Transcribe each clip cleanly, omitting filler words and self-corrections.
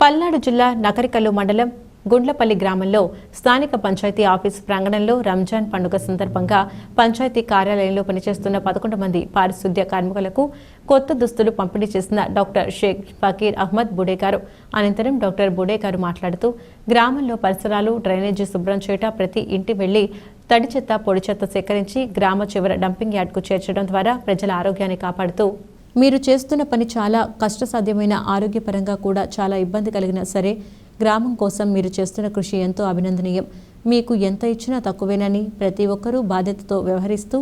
పల్నాడు జిల్లా నకరికల్లు మండలం గుండ్లపల్లి గ్రామంలో స్థానిక పంచాయతీ ఆఫీసు ప్రాంగణంలో రంజాన్ పండుగ సందర్భంగా పంచాయతీ కార్యాలయంలో పనిచేస్తున్న 11 మంది పారిశుద్ధ్య కార్మికులకు కొత్త దుస్తులు పంపిణీ చేసిన డాక్టర్ షేక్ ఫకీర్ అహ్మద్ బుడే గారు. అనంతరం డాక్టర్ బుడే గారు మాట్లాడుతూ గ్రామంలో పరిసరాలు డ్రైనేజీ శుభ్రం చేయట, ప్రతి ఇంటి వెళ్లి తడి చెత్త పొడి చెత్త సేకరించి గ్రామ చివర డంపింగ్ యార్డ్కు చేర్చడం ద్వారా ప్రజల ఆరోగ్యాన్ని కాపాడుతూ మీరు చేస్తున్న పని చాలా కష్టసాధ్యమైన, ఆరోగ్యపరంగా కూడా చాలా ఇబ్బంది కలిగినా సరే గ్రామం కోసం మీరు చేస్తున్న కృషి ఎంతో అభినందనీయం. మీకు ఎంత ఇచ్చినా తక్కువేనని ప్రతి ఒక్కరూ బాధ్యతతో వ్యవహరిస్తూ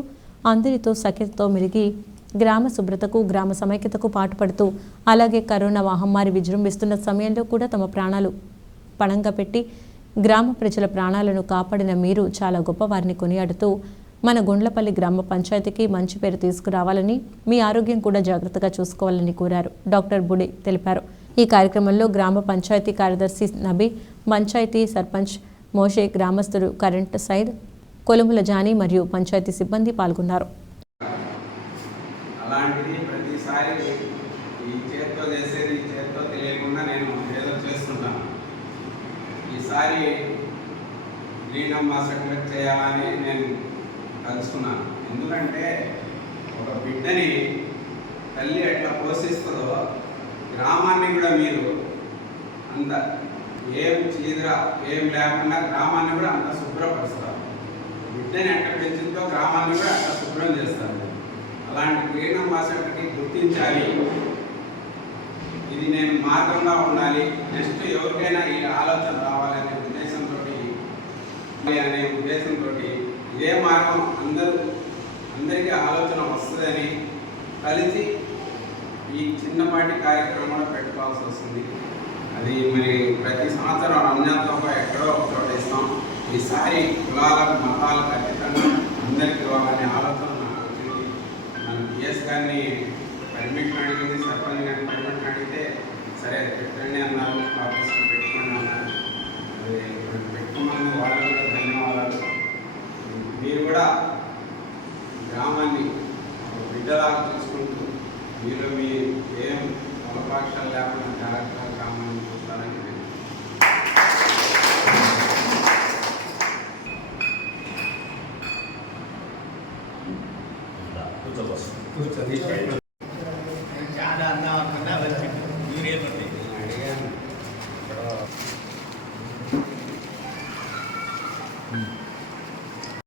అందరితో సఖ్యతతో మెలిగి గ్రామ శుభ్రతకు, గ్రామ సమైక్యతకు పాటుపడుతూ అలాగే కరోనా మహమ్మారి విజృంభిస్తున్న సమయంలో కూడా తమ ప్రాణాలు పణంగా పెట్టి గ్రామ ప్రజల ప్రాణాలను కాపాడిన మీరు చాలా గొప్పవారిని కొనియాడుతూ మన గుండ్లపల్లి గ్రామ పంచాయతీకి మంచి పేరు తీసుకురావాలని, మీ ఆరోగ్యం కూడా జాగ్రత్తగా చూసుకోవాలని కోరారు. డాక్టర్ బుడే తెలిపారు. ఈ కార్యక్రమంలో గ్రామ పంచాయతీ కార్యదర్శి నబీ, పంచాయతీ సర్పంచ్ మోషే, గ్రామస్తులు కరెంట్ సైద్, కొలుముల జానీ మరియు పంచాయతీ సిబ్బంది పాల్గొన్నారు. కలుసుకున్నాను. ఎందుకంటే ఒక బిడ్డని తల్లి ఎట్లా పోషిస్తుందో గ్రామాన్ని కూడా మీరు అంత ఏం చీదర ఏం లేకుండా గ్రామాన్ని కూడా అంత శుభ్రపరుస్తారు. బిడ్డని ఎట్లా పెంచుతో గ్రామాన్ని కూడా అట్లా శుభ్రం చేస్తారు. అలాంటి గ్రీన్ అంబాసిడర్కి గుర్తించాలి, ఇది నేను మార్గంగా ఉండాలి, నెక్స్ట్ ఎవరికైనా ఈ ఆలోచన రావాలనే ఉద్దేశంతో ఇదే మార్గం అందరికీ ఆలోచన వస్తుందని కలిసి ఈ చిన్నపాటి కార్యక్రమం కూడా పెట్టుకోవాల్సి వస్తుంది. అది మరి ప్రతి సంవత్సరం రంజాన్ తోప ఎక్కడో ఒక చోట ఇస్తాం. ఈసారి కులాలకు మతాలకు ఖచ్చితంగా అందరికీ ఇవ్వాలనే ఆలోచన మన పిఎస్ గారిని పర్మిషన్ అడిగింది, సర్పంచ్ గారిని పర్మిషన్ అడిగితే సరే పెట్టండి అన్నారు, ఆఫీస్లో పెట్టుకోండి అన్నారు. అది పెట్టుకున్నందుకు వాళ్ళు కూడా ధన్యవాదాలు. మీరు కూడా గ్రామాన్ని బిడ్డలాగా చూసుకుంటూ మీరు మీ ఏం అవకాశాలు లేకుండా జాగ్రత్తగా గ్రామాన్ని చూస్తారని